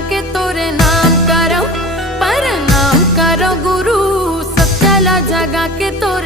के तोरे नाम करो, प्रणाम करो गुरु। सब चला जगा के तो